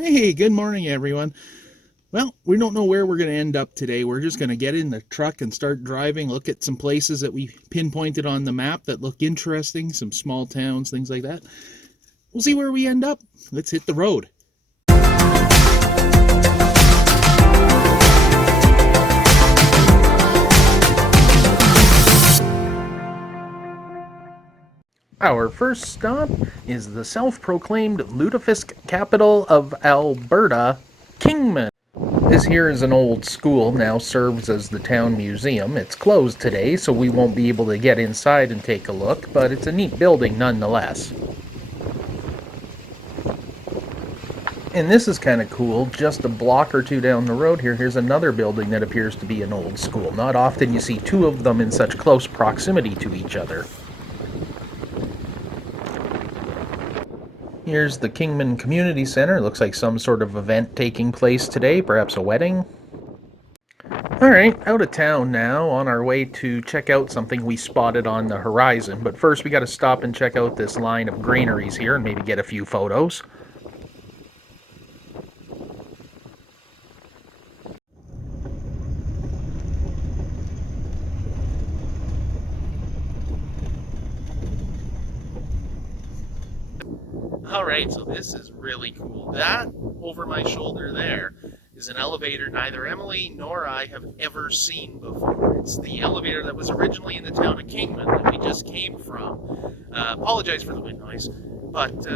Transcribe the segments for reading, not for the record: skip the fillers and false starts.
Hey, good morning, everyone. Well, we don't know where we're going to end up today. We're just going to get in the truck and start driving, look at some places that we pinpointed on the map that look interesting, some small towns, things like that. We'll see where we end up. Let's hit the road. Our first stop is the self-proclaimed lutefisk capital of Alberta, Kingman. This here is an old school, now serves as the town museum. It's closed today, so we won't be able to get inside and take a look, but it's a neat building nonetheless. And this is kind of cool, just a block or two down the road here, here's another building that appears to be an old school. Not often you see two of them in such close proximity to each other. Here's the Kingman Community Center. Looks like some sort of event taking place today, perhaps a wedding. Alright, out of town now, on our way to check out something we spotted on the horizon. But first we gotta stop and check out this line of granaries here and maybe get a few photos. Alright, so this is really cool. That over my shoulder there is an elevator neither Emily nor I have ever seen before. It's the elevator that was originally in the town of Kingman that we just came from. Apologize for the wind noise. But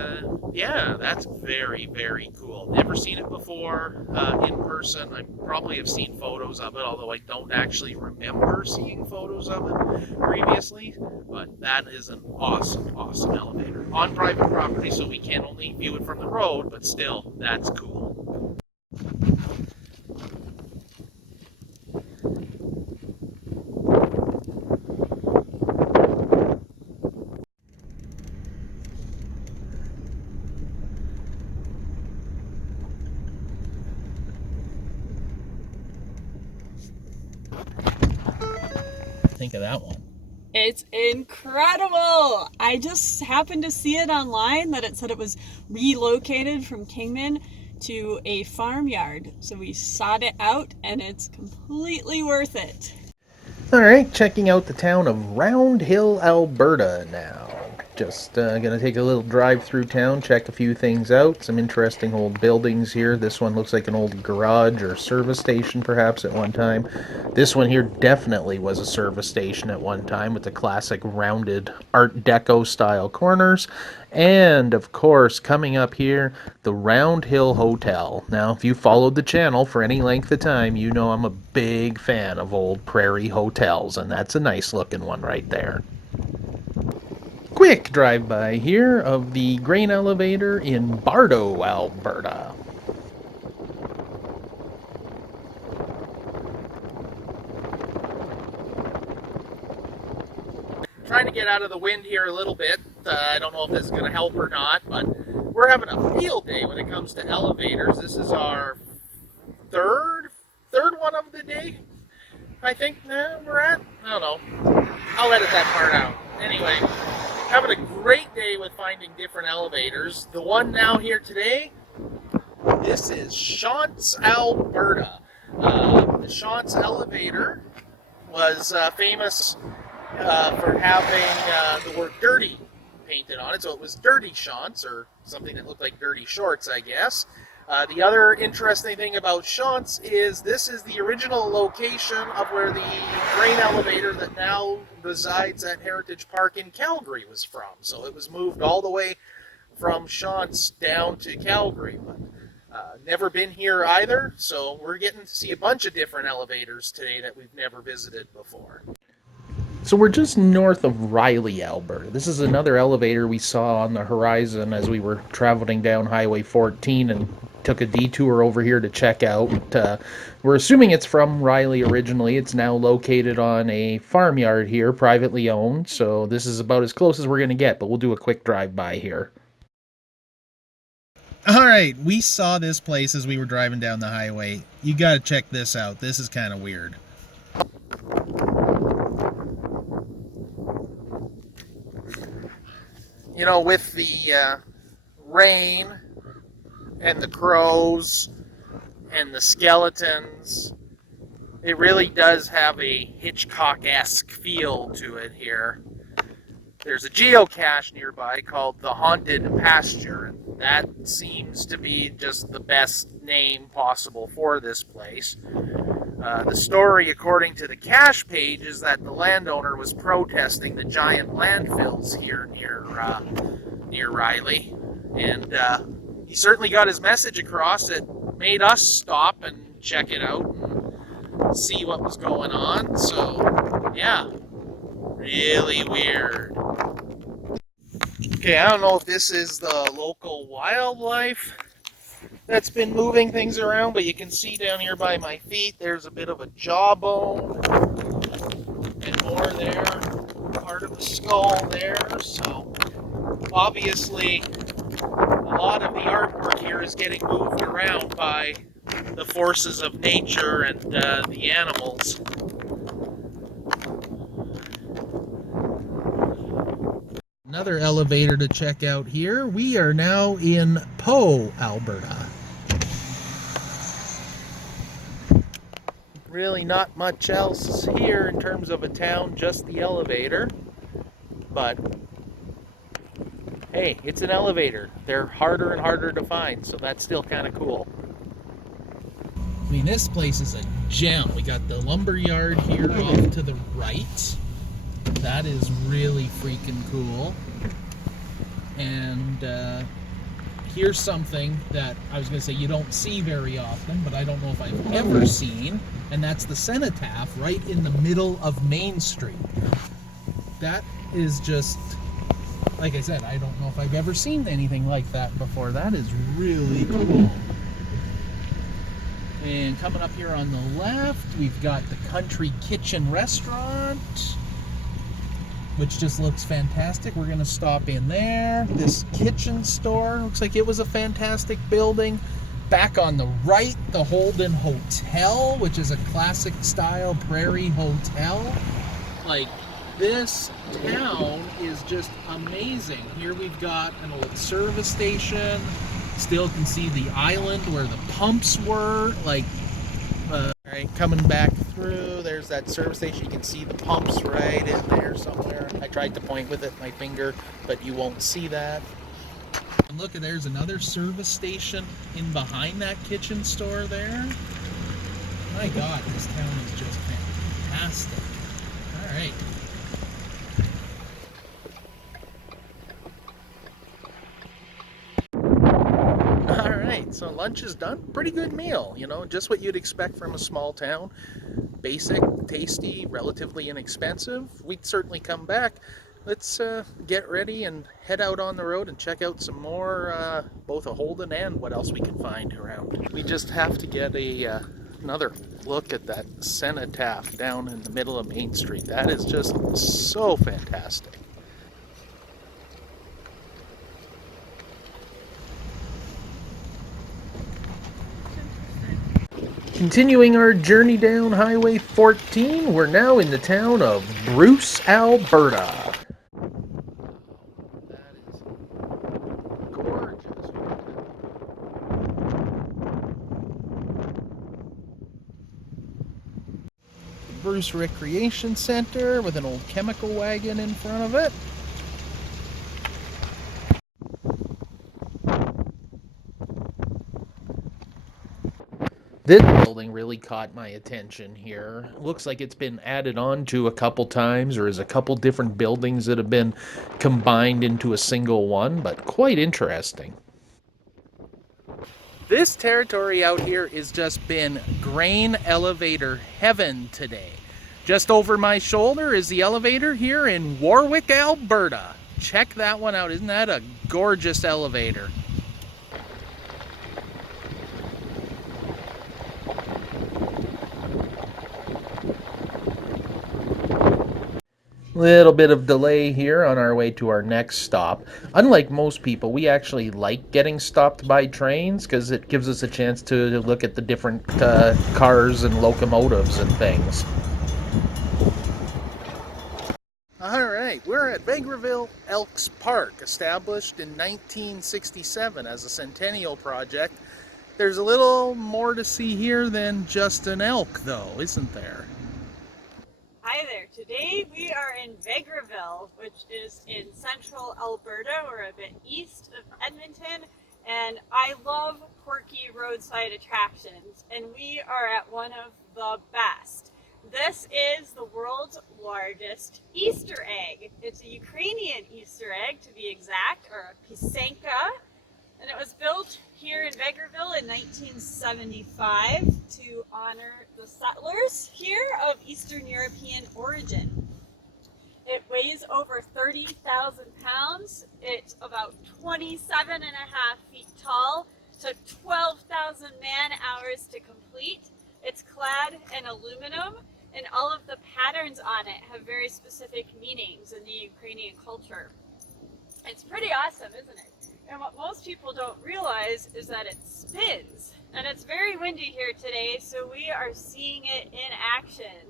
yeah, that's very, very cool. Never seen it before in person. I probably have seen photos of it, although I don't actually remember seeing photos of it previously. But that is an awesome, awesome elevator. On private property, so we can only view it from the road, but still, that's cool. Think of that one. It's incredible! I just happened to see it online that it said it was relocated from Kingman to a farmyard. So we sought it out and it's completely worth it. Alright, checking out the town of Round Hill, Alberta now. Just gonna take a little drive through town, check a few things out. Some interesting old buildings here. This one looks like an old garage or service station perhaps at one time. This one here definitely was a service station at one time with the classic rounded Art Deco style corners. And of course, coming up here, the Round Hill Hotel. Now, if you followed the channel for any length of time, you know I'm a big fan of old prairie hotels, and that's a nice looking one right there. Quick drive-by here of the grain elevator in Bardo, Alberta. Trying to get out of the wind here a little bit. I don't know if this is going to help or not, but we're having a field day when it comes to elevators. This is our third one of the day, I think we're at. I don't know. I'll edit that part out. Anyway, having a great day with finding different elevators. The one now here today, this is Shantz, Alberta. The Shantz elevator was famous for having the word dirty painted on it, so it was Dirty Shantz, or something that looked like dirty shorts, I guess. The other interesting thing about Shantz is this is the original location of where the grain elevator that now resides at Heritage Park in Calgary was from. So it was moved all the way from Shantz down to Calgary. But never been here either, so we're getting to see a bunch of different elevators today that we've never visited before. So we're just north of Riley, Alberta. This is another elevator we saw on the horizon as we were traveling down Highway 14 and took a detour over here to check out. We're assuming it's from Riley originally. It's now located on a farmyard here, privately owned. So this is about as close as we're going to get, but we'll do a quick drive-by here. Alright, we saw this place as we were driving down the highway. You gotta check this out. This is kind of weird. You know, with the rain and the crows and the skeletons. It really does have a Hitchcock-esque feel to it here. There's a geocache nearby called the Haunted Pasture, and that seems to be just the best name possible for this place. The story, according to the cache page, is that the landowner was protesting the giant landfills here near Riley, and he certainly got his message across. It made us stop and check it out and see what was going on. So, yeah, really weird. Okay, I don't know if this is the local wildlife that's been moving things around, but you can see down here by my feet there's a bit of a jawbone and more there, part of the skull there. So obviously a lot of the artwork here is getting moved around by the forces of nature and the animals. Another elevator to check out here. We are now in Poe, Alberta. Really not much else here in terms of a town, just the elevator. But hey, it's an elevator. They're harder and harder to find, so that's still kind of cool. I mean, this place is a gem. We got the lumber yard here off to the right. That is really freaking cool. And here's something that I was going to say you don't see very often, but I don't know if I've ever seen, and that's the cenotaph right in the middle of Main Street. That is just, like I said, I don't know if I've ever seen anything like that before. That is really cool. And coming up here on the left, we've got the Country Kitchen Restaurant, which just looks fantastic. We're going to stop in there. This kitchen store looks like it was a fantastic building. Back on the right, the Holden Hotel, which is a classic style prairie hotel. Like, this town is just amazing. Here we've got an old service station. Still can see the island where the pumps were. Like, right, coming back through, there's that service station. You can see the pumps right in there somewhere. I tried to point with it, my finger, but you won't see that. And look, there's another service station in behind that kitchen store there. My God, this town is just fantastic. All right. So lunch is done. Pretty good meal, you know, just what you'd expect from a small town. Basic, tasty, relatively inexpensive. We'd certainly come back. Let's get ready and head out on the road and check out some more, both a Holden and what else we can find around. We just have to get another look at that cenotaph down in the middle of Main Street. That is just so fantastic. Continuing our journey down Highway 14, we're now in the town of Bruce, Alberta. That is gorgeous. Bruce Recreation Center with an old chemical wagon in front of it. This building really caught my attention here. Looks like it's been added on to a couple times, or is a couple different buildings that have been combined into a single one, but quite interesting. This territory out here has just been grain elevator heaven today. Just over my shoulder is the elevator here in Warwick, Alberta. Check that one out. Isn't that a gorgeous elevator? Little bit of delay here on our way to our next stop. Unlike most people, we actually like getting stopped by trains because it gives us a chance to look at the different cars and locomotives and things. All right, we're at Vegreville Elks Park, established in 1967 as a centennial project. There's a little more to see here than just an elk, though, isn't there? Hi there. Today we are in Vegreville, which is in central Alberta. We're a bit east of Edmonton, and I love quirky roadside attractions, and we are at one of the best. This is the world's largest Easter egg. It's a Ukrainian Easter egg, to be exact, or a pisanka. And it was built here in Vegreville in 1975 to honor the settlers here of Eastern European origin. It weighs over 30,000 pounds. It's about 27 and a half feet tall. Took 12,000 man hours to complete. It's clad in aluminum, and all of the patterns on it have very specific meanings in the Ukrainian culture. It's pretty awesome, isn't it? And what most people don't realize is that it spins. And it's very windy here today, so we are seeing it in action.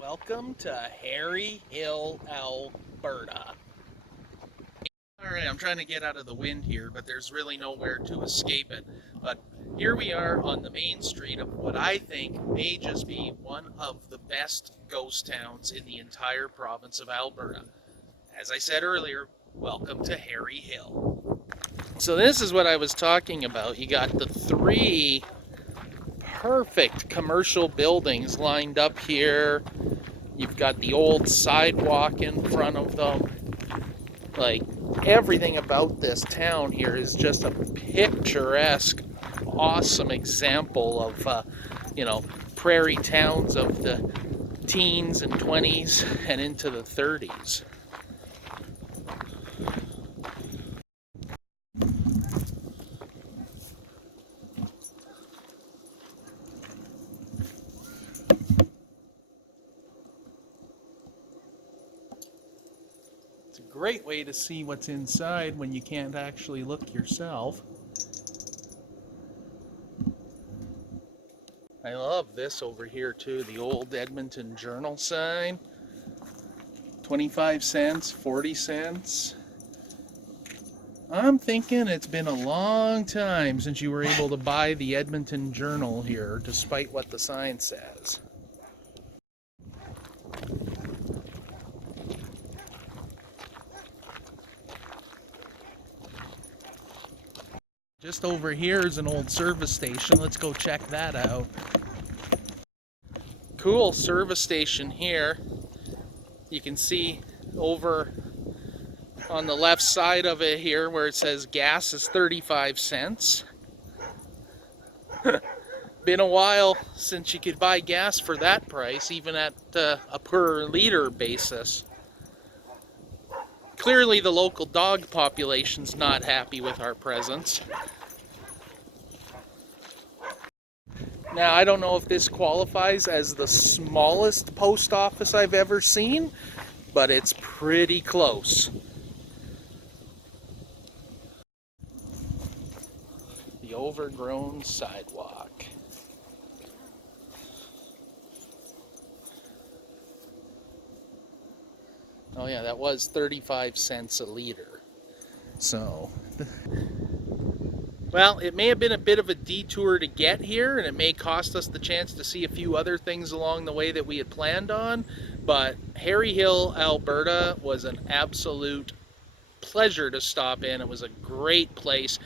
Welcome to Harry Hill, Alberta. All right, I'm trying to get out of the wind here, but there's really nowhere to escape it. But here we are on the main street of what I think may just be one of the best ghost towns in the entire province of Alberta. As I said earlier, welcome to Harry Hill. So this is what I was talking about. You got the three perfect commercial buildings lined up here. You've got the old sidewalk in front of them. Like, everything about this town here is just a picturesque, awesome example of, prairie towns of the teens and 20s and into the 30s. It's a great way to see what's inside when you can't actually look yourself. I love this over here too, the old Edmonton Journal sign. 25 cents, 40 cents. I'm thinking it's been a long time since you were able to buy the Edmonton Journal here, despite what the sign says. Just over here is an old service station. Let's go check that out. Cool service station here. You can see over on the left side of it here where it says gas is 35 cents. Been a while since you could buy gas for that price, even at a per liter basis. Clearly the local dog population's not happy with our presence. Now, I don't know if this qualifies as the smallest post office I've ever seen, but it's pretty close. The overgrown sidewalk. Oh yeah, that was 35 cents a liter. So, well, it may have been a bit of a detour to get here, and it may cost us the chance to see a few other things along the way that we had planned on, but Harry Hill, Alberta was an absolute pleasure to stop in. It was a great place.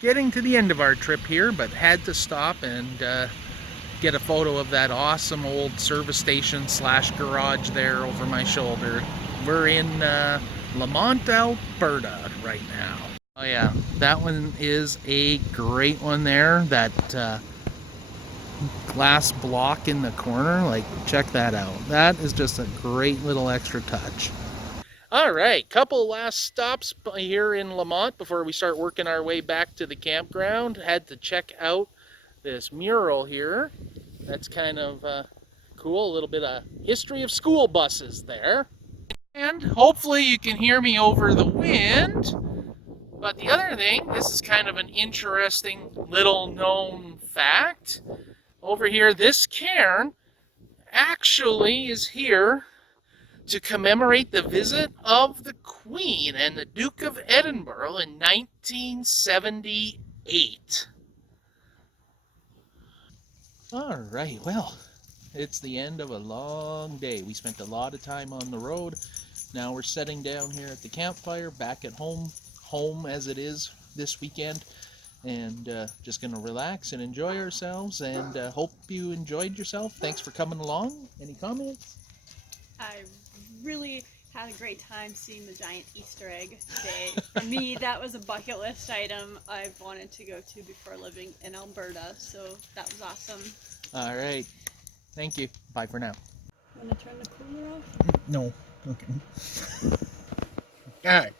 Getting to the end of our trip here, but had to stop and get a photo of that awesome old service station / garage there over my shoulder. We're in Lamont, Alberta right now. Oh yeah, that one is a great one there. That glass block in the corner, like, check that out. That is just a great little extra touch. All right, couple last stops here in Lamont before we start working our way back to the campground. Had to check out this mural here. That's kind of cool, a little bit of history of school buses there. And hopefully you can hear me over the wind. But the other thing, this is kind of an interesting little known fact. over here, this cairn actually is here to commemorate the visit of the Queen and the Duke of Edinburgh in 1978. All right, well, it's the end of a long day. We spent a lot of time on the road. Now we're sitting down here at the campfire, back at home as it is this weekend, and just going to relax and enjoy ourselves, and hope you enjoyed yourself. Thanks for coming along. Any comments? I really had a great time seeing the giant Easter egg today. For me, that was a bucket list item I've wanted to go to before living in Alberta, so that was awesome. All right. Thank you. Bye for now. Want to turn the cooler off? No. Okay. All right.